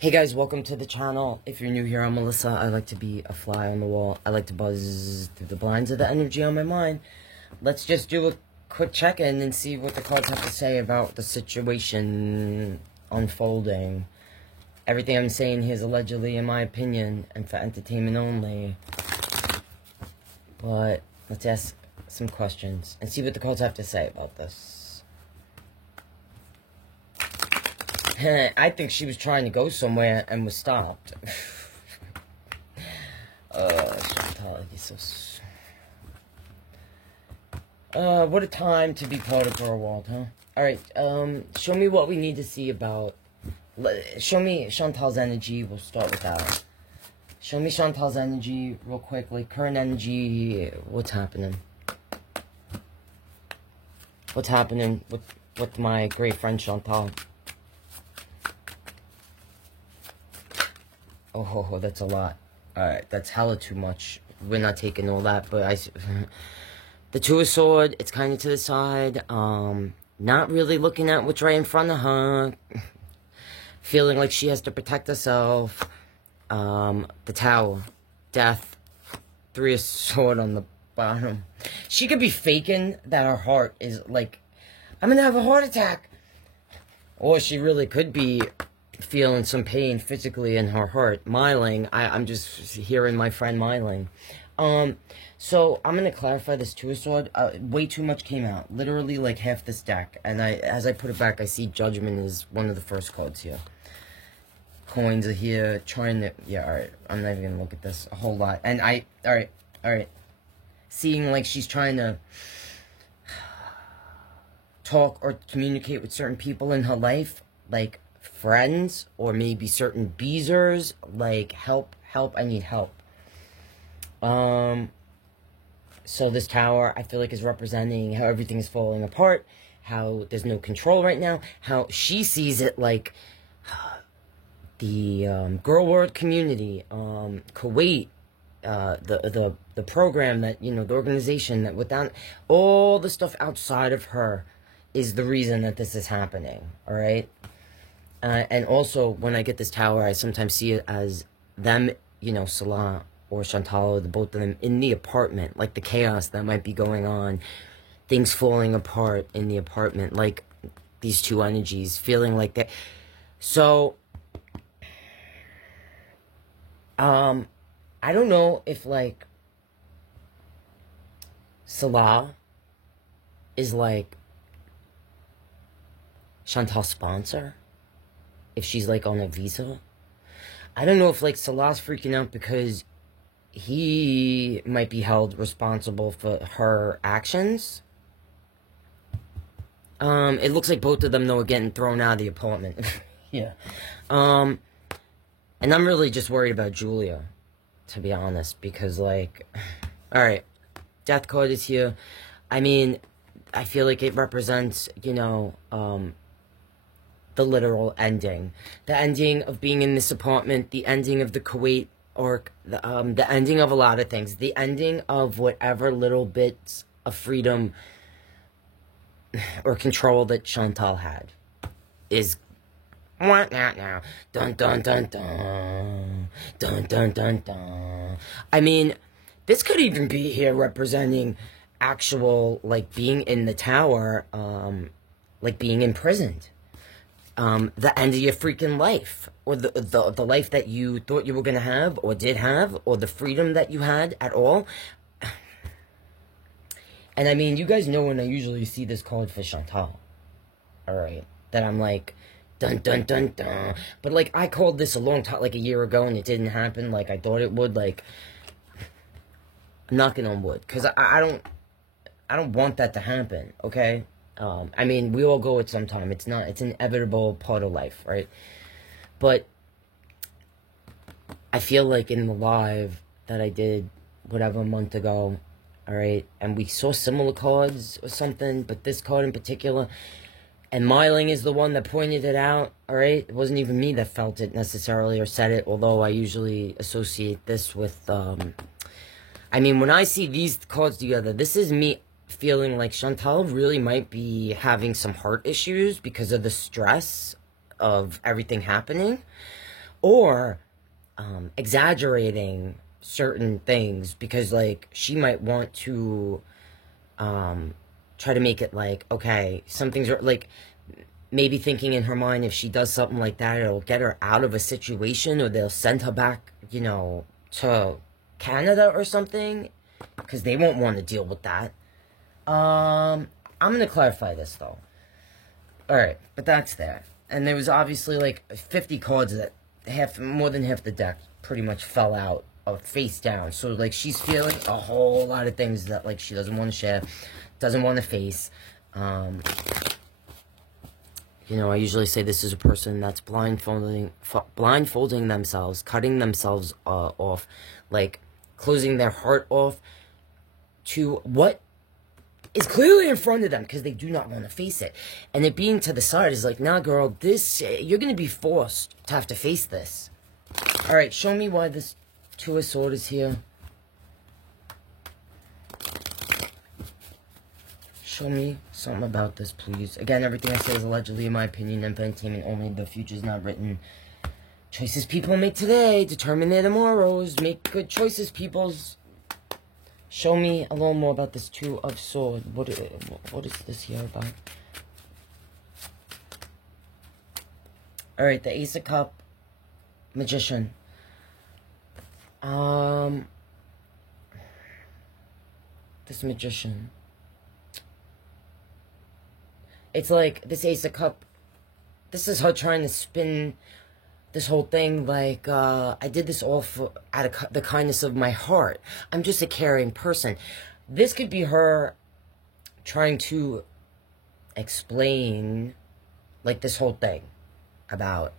Hey guys, welcome to the channel. If you're new here, I'm Melissa. I like to be a fly on the wall. I like to buzz through the blinds of the energy on my mind. Let's just do a quick check-in and see what the cards have to say about the situation unfolding. Everything I'm saying here is allegedly in my opinion and for entertainment only. But let's ask some questions and see what the cards have to say about this. I think she was trying to go somewhere and was stopped. Chantal, Jesus. What a time to be part of Girlworld, huh? Alright, show me what we need to see about... Show me Chantal's energy. We'll start with that. Show me Chantal's energy real quick. Like, current energy, what's happening? What's happening with my great friend Chantal? Oh, that's a lot. Alright, that's hella too much. We're not taking all that, but the Two of Swords, it's kind of to the side. Not really looking at what's right in front of her. Feeling like she has to protect herself. The Tower. Death. Three of Swords on the bottom. She could be faking that her heart is like, I'm gonna have a heart attack. Or she really could be feeling some pain physically in her heart. Miling. I'm just hearing my friend miling. So I'm going to clarify this Two of Swords. Way too much came out. Literally like half this deck. And as I put it back, I see Judgment is one of the first cards here. Coins are here. Trying to... Yeah, alright. I'm not even going to look at this a whole lot. And alright. Seeing like she's trying to talk or communicate with certain people in her life. Like friends, or maybe certain beezers, like, help, I need help. So this Tower, I feel like, is representing how everything is falling apart, how there's no control right now, how she sees it like the Girlworld community, Kuwait, the program that, you know, the organization that without all the stuff outside of her is the reason that this is happening, alright? And also, when I get this Tower, I sometimes see it as them, you know, Salah or Chantal, the both of them, in the apartment. Like, the chaos that might be going on. Things falling apart in the apartment. Like, these two energies feeling like that. So, I don't know if, like, Salah is, like, Chantal's sponsor. If she's, like, on a visa. I don't know if, like, Salah's freaking out because he might be held responsible for her actions. It looks like both of them, though, are getting thrown out of the apartment. Yeah. And I'm really just worried about Julia, to be honest, because, like, alright, Death card is here. I mean, I feel like it represents, you know, the literal ending. The ending of being in this apartment, the ending of the Kuwait arc, the ending of a lot of things, the ending of whatever little bits of freedom or control that Chantal had is what now? Dun dun dun dun. Dun dun dun dun. I mean, this could even be here representing actual, like, being in the Tower, like being imprisoned. The end of your freaking life, or the life that you thought you were going to have, or did have, or the freedom that you had at all. And I mean, you guys know when I usually see this card for Chantal, alright, that I'm like, dun dun dun dun, but like, I called this a long time, like a year ago, and it didn't happen like I thought it would. Like, I'm knocking on wood, because I don't want that to happen, okay? I mean, we all go at some time. It's an inevitable part of life, right? But I feel like in the live that I did, whatever, a month ago, alright, and we saw similar cards or something, but this card in particular, and Miling is the one that pointed it out, alright? It wasn't even me that felt it necessarily or said it, although I usually associate this with, I mean, when I see these cards together, this is me feeling like Chantal really might be having some heart issues because of the stress of everything happening. or exaggerating certain things because, like, she might want to try to make it like, okay, some things are like, maybe thinking in her mind if she does something like that, it'll get her out of a situation, or they'll send her back, you know, to Canada or something, because they won't want to deal with that. I'm going to clarify this, though. Alright, but that's that. And there was obviously, like, 50 cards that more than half the deck pretty much fell out of face down. So, like, she's feeling a whole lot of things that, like, she doesn't want to share, doesn't want to face. You know, I usually say this is a person that's blindfolding themselves, cutting themselves off, like, closing their heart off to what is clearly in front of them because they do not want to face it. And it being to the side is like, nah, girl, you're going to be forced to have to face this. All right, show me why this Two of Swords is here. Show me something about this, please. Again, everything I say is allegedly, in my opinion, and for entertainment only. The future is not written. Choices people make today determine their tomorrows. Make good choices, peoples. Show me a little more about this Two of Swords. What is this here about? Alright, the Ace of Cups. Magician. This Magician. It's like, this Ace of Cups, this is her trying to spin this whole thing like, I did this all out of the kindness of my heart. I'm just a caring person. This could be her trying to explain, like, this whole thing about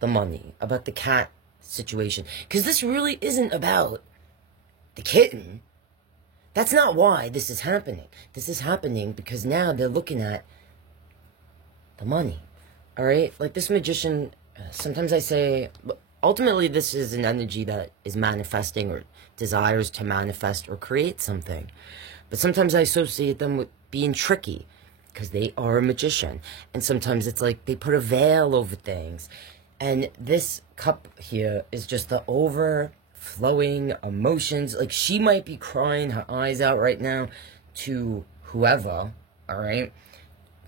the money, about the cat situation. Because this really isn't about the kitten. That's not why this is happening. This is happening because now they're looking at the money. Alright? Like, this Magician, sometimes I say, ultimately this is an energy that is manifesting or desires to manifest or create something. But sometimes I associate them with being tricky because they are a magician. And sometimes it's like they put a veil over things. And this cup here is just the overflowing emotions. Like, she might be crying her eyes out right now to whoever, alright?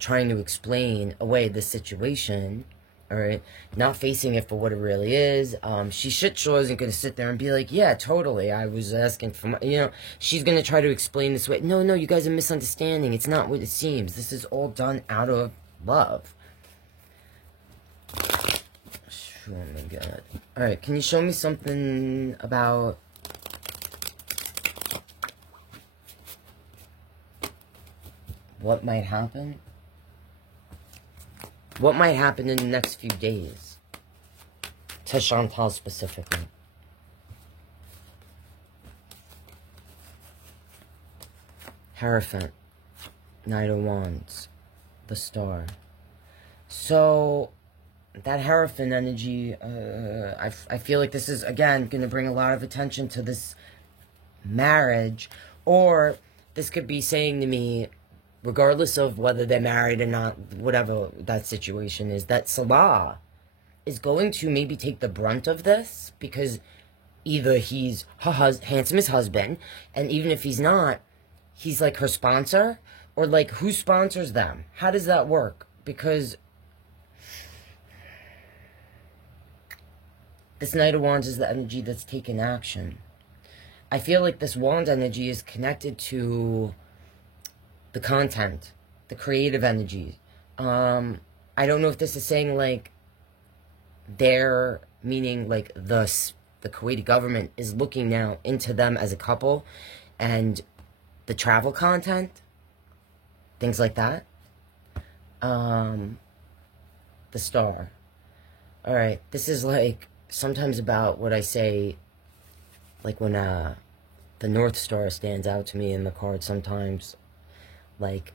Trying to explain away the situation, alright? Not facing it for what it really is. She shit sure isn't going to sit there and be like, yeah, totally, I was asking for you know, she's going to try to explain this way. No, you guys are misunderstanding. It's not what it seems. This is all done out of love. Oh my god. Alright, can you show me something about what might happen? What might happen in the next few days? To Chantal specifically. Hierophant. Knight of Wands. The Star. So, that Hierophant energy, I feel like this is, again, going to bring a lot of attention to this marriage. Or this could be saying to me, regardless of whether they're married or not, whatever that situation is, that Salah is going to maybe take the brunt of this, because either he's her handsomest husband, and even if he's not, he's like her sponsor, or like, who sponsors them? How does that work? Because this Knight of Wands is the energy that's taken action. I feel like this Wand energy is connected to the content, the creative energy. I don't know if this is saying, like, they're, meaning, like, the Kuwaiti government is looking now into them as a couple, and the travel content, things like that. The Star. Alright, this is, like, sometimes about what I say, like, when, the North Star stands out to me in the card sometimes. Like,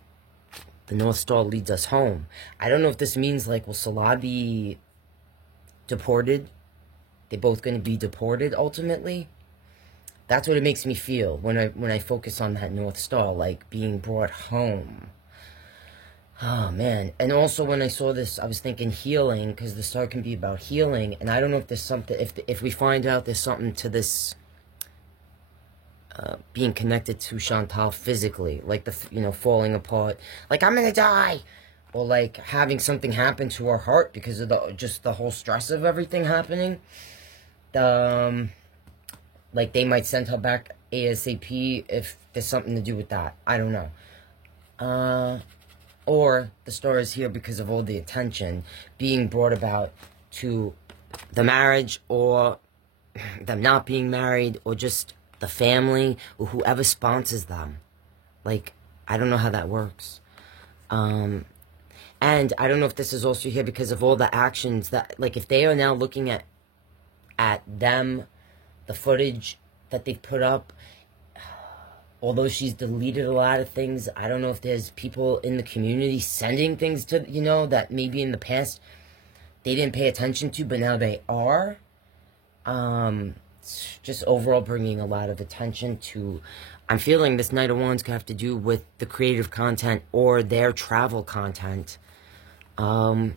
the North Star leads us home. I don't know if this means, like, will Salah be deported? They both going to be deported, ultimately? That's what it makes me feel when I focus on that North Star, like, being brought home. Oh man. And also when I saw this, I was thinking healing, because the star can be about healing, and I don't know if there's something, if we find out there's something to this being connected to Chantal physically, like the, you know, falling apart, like I'm gonna die, or like having something happen to her heart because of the, just the whole stress of everything happening. Like they might send her back ASAP if there's something to do with that. I don't know. Or the star is here because of all the attention being brought about to the marriage, or them not being married, or just the family, or whoever sponsors them. Like, I don't know how that works. And I don't know if this is also here because of all the actions that, like, if they are now looking at them, the footage that they've put up, although she's deleted a lot of things, I don't know if there's people in the community sending things to, you know, that maybe in the past they didn't pay attention to, but now they are. Just overall bringing a lot of attention to, I'm feeling this Knight of Wands could have to do with the creative content or their travel content. I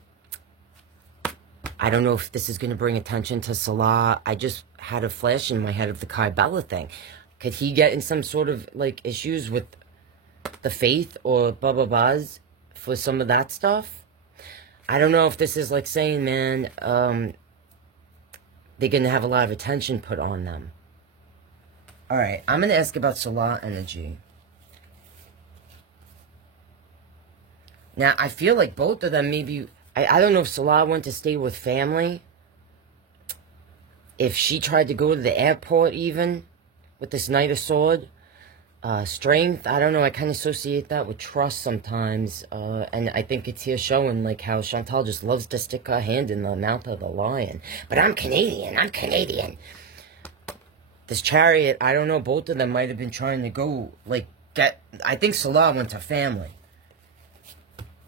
don't know if this is going to bring attention to Salah. I just had a flash in my head of the Kai Bella thing. Could he get in some sort of, like, issues with the faith or blah, blah, for some of that stuff? I don't know if this is, like, saying, man, they're going to have a lot of attention put on them. Alright, I'm going to ask about Salah energy. Now, I feel like both of them maybe... I don't know if Salah went to stay with family. If she tried to go to the airport even, with this Knight of Sword. Strength, I don't know, I kind of associate that with trust sometimes. And I think it's here showing, like, how Chantal just loves to stick her hand in the mouth of the lion. But I'm Canadian. This Chariot, I don't know, both of them might have been trying to go, like, I think Salah went to family.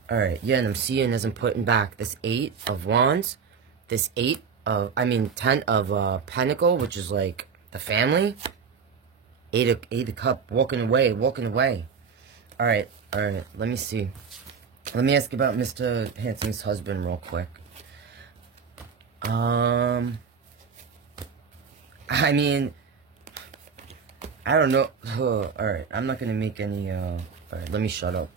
Alright, yeah, and I'm seeing as I'm putting back this 8 of Wands, this 10 of Pentacle, which is, like, the family. 8 of Cup, walking away. Alright, let me see. Let me ask about Mr. Hanson's husband real quick. I mean, I don't know. Alright, I'm not gonna make any, alright, let me shut up.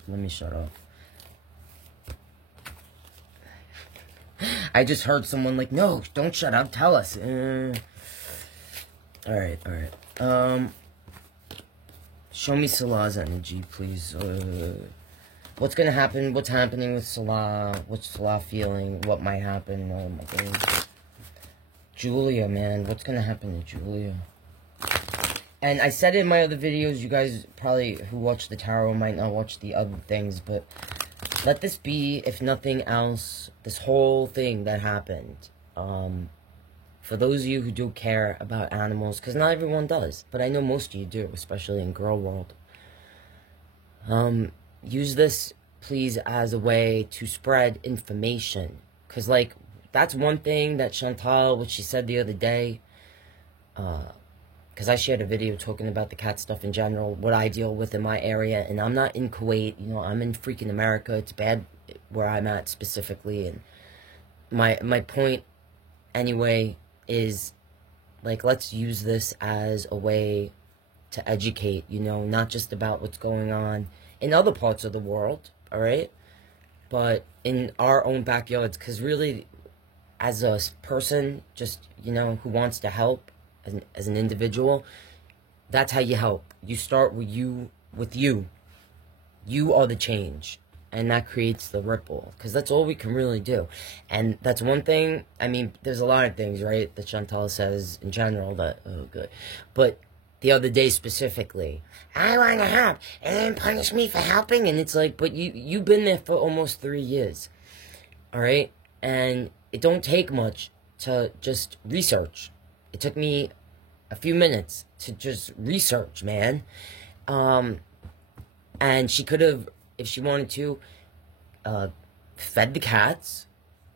I just heard someone like, no, don't shut up, tell us. Alright. Show me Salah's energy, please. What's gonna happen? What's happening with Salah? What's Salah feeling? What might happen? Oh my God. Julia, man. What's gonna happen to Julia? And I said in my other videos, you guys probably who watch the tarot might not watch the other things, but let this be, if nothing else, this whole thing that happened. For those of you who do care about animals, because not everyone does, but I know most of you do, especially in girl world. Use this, please, as a way to spread information. Because, like, that's one thing that Chantal, what she said the other day, because I shared a video talking about the cat stuff in general, what I deal with in my area, and I'm not in Kuwait, you know, I'm in freaking America. It's bad where I'm at specifically, and my point, anyway, is, like, let's use this as a way to educate, you know, not just about what's going on in other parts of the world, alright, but in our own backyards, because really, as a person, just, you know, who wants to help, as an individual, that's how you help. You start with you. You are the change. And that creates the ripple. Because that's all we can really do. And that's one thing, I mean, there's a lot of things, right, that Chantal says in general that, oh, good. But the other day specifically, I want to help, and then punish me for helping. And it's like, but you've been there for almost 3 years. Alright? And it don't take much to just research. It took me a few minutes to just research, man. And she could have, if she wanted to, fed the cats,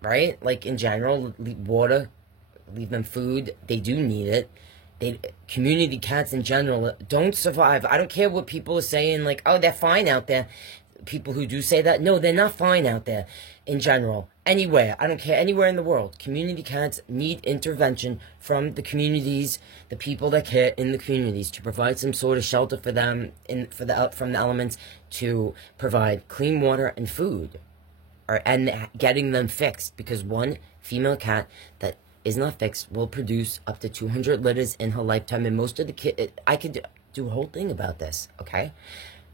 right? Like, in general, water, leave them food. They do need it. Community cats in general don't survive. I don't care what people are saying, like, oh, they're fine out there. people who do say that, no, they're not fine out there in general. Anywhere, I don't care, anywhere in the world. Community cats need intervention from the communities, the people that care in the communities, to provide some sort of shelter for them from the elements, to provide clean water and food, and getting them fixed, because one female cat that is not fixed will produce up to 200 litters in her lifetime, and most of the I could do a whole thing about this, okay?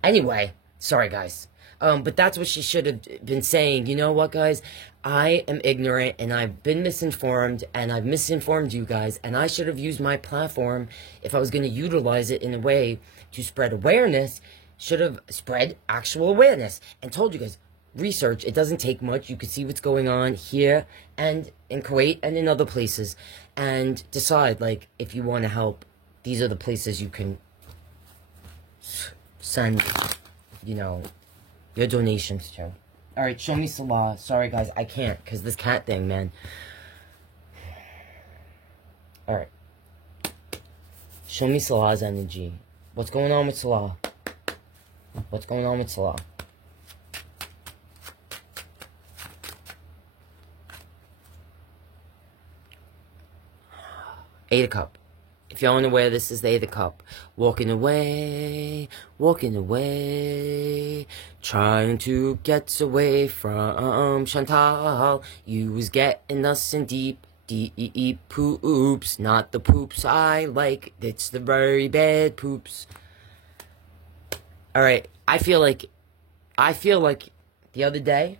Anyway, sorry guys. But that's what she should have been saying. You know what, guys? I am ignorant, and I've been misinformed, and I've misinformed you guys, and I should have used my platform, if I was going to utilize it in a way to spread awareness, should have spread actual awareness, and told you guys, research, it doesn't take much. You can see what's going on here, and in Kuwait, and in other places, and decide, like, if you want to help, these are the places you can send, you know, your donations to. Alright, show me Salah. Sorry guys, I can't, because this cat thing, man. Alright. Show me Salah's energy. What's going on with Salah? What's going on with Salah? Eight of Cups. If you're unaware, this is the Eight of Cups. Walking away, trying to get away from Chantal. You was getting us in deep poops. Not the poops I like, it's the very bad poops. Alright, I feel like the other day,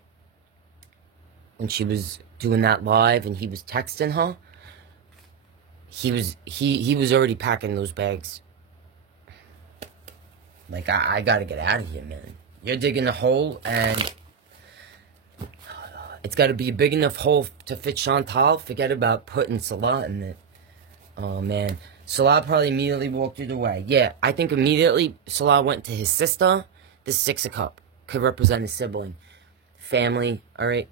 when she was doing that live and he was texting her, he was already packing those bags. Like, I gotta get out of here, man. You're digging a hole, and it's gotta be a big enough hole to fit Chantal. Forget about putting Salah in it. Oh, man. Salah probably immediately walked it away. Yeah, I think immediately Salah went to his sister. This Six of Cups could represent a sibling. Family, alright?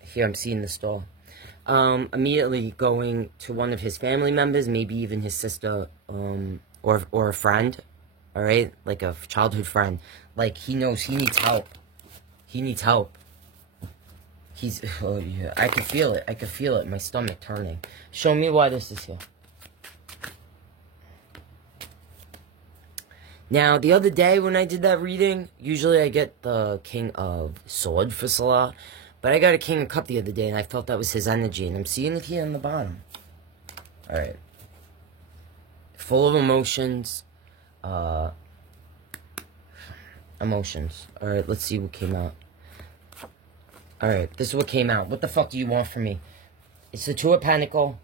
Here, I'm seeing the store. Immediately going to one of his family members, maybe even his sister, or a friend, alright? Like a childhood friend. Like, he knows he needs help. He needs help. Oh yeah, I can feel it. I can feel it in my stomach turning. Show me why this is here. Now, the other day when I did that reading, usually I get the King of Swords for Salah. But I got a King of Cups the other day, and I felt that was his energy. And I'm seeing it here on the bottom. Alright. Full of emotions. Emotions. Alright, let's see what came out. Alright, this is what came out. What the fuck do you want from me? It's the Two of Pentacles,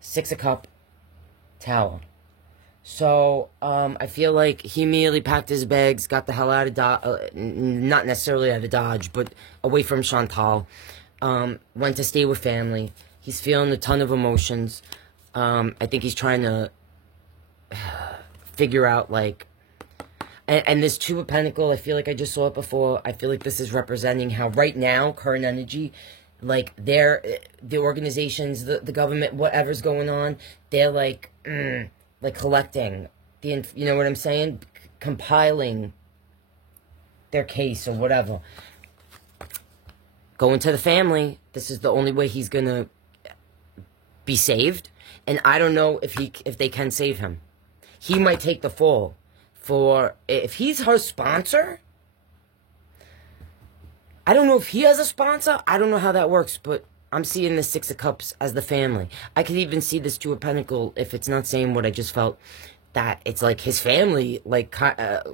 Six of Cups, Tower. So, I feel like he immediately packed his bags, got the hell out of Dodge, not necessarily out of Dodge, but away from Chantal. Went to stay with family. He's feeling a ton of emotions. I think he's trying to figure out, like, and this Two of Pentacles, I feel like I just saw it before. I feel like this is representing how right now, current energy, like, the organizations, the government, whatever's going on, they're like collecting you know what I'm saying? Compiling their case or whatever. Going to the family, this is the only way he's gonna be saved. And I don't know if they can save him. He might take the fall. If he's her sponsor, I don't know if he has a sponsor. I don't know how that works, but I'm seeing the Six of Cups as the family. I could even see this Two of Pentacles, if it's not saying what I just felt, that it's like his family, like,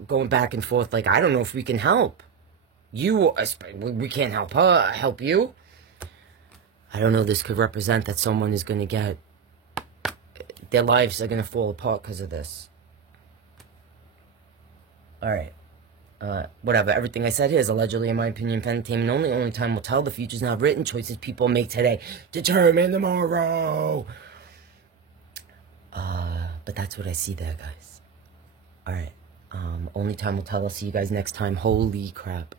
going back and forth, like, I don't know if we can help. We can't help you. I don't know, this could represent that someone is going to get, their lives are going to fall apart because of this. Alright. Whatever, everything I said here is allegedly, in my opinion, entertainment only. Only time will tell. The future's not written. Choices people make today determine tomorrow. But that's what I see there, guys. Alright. Only time will tell. I'll see you guys next time. Holy crap.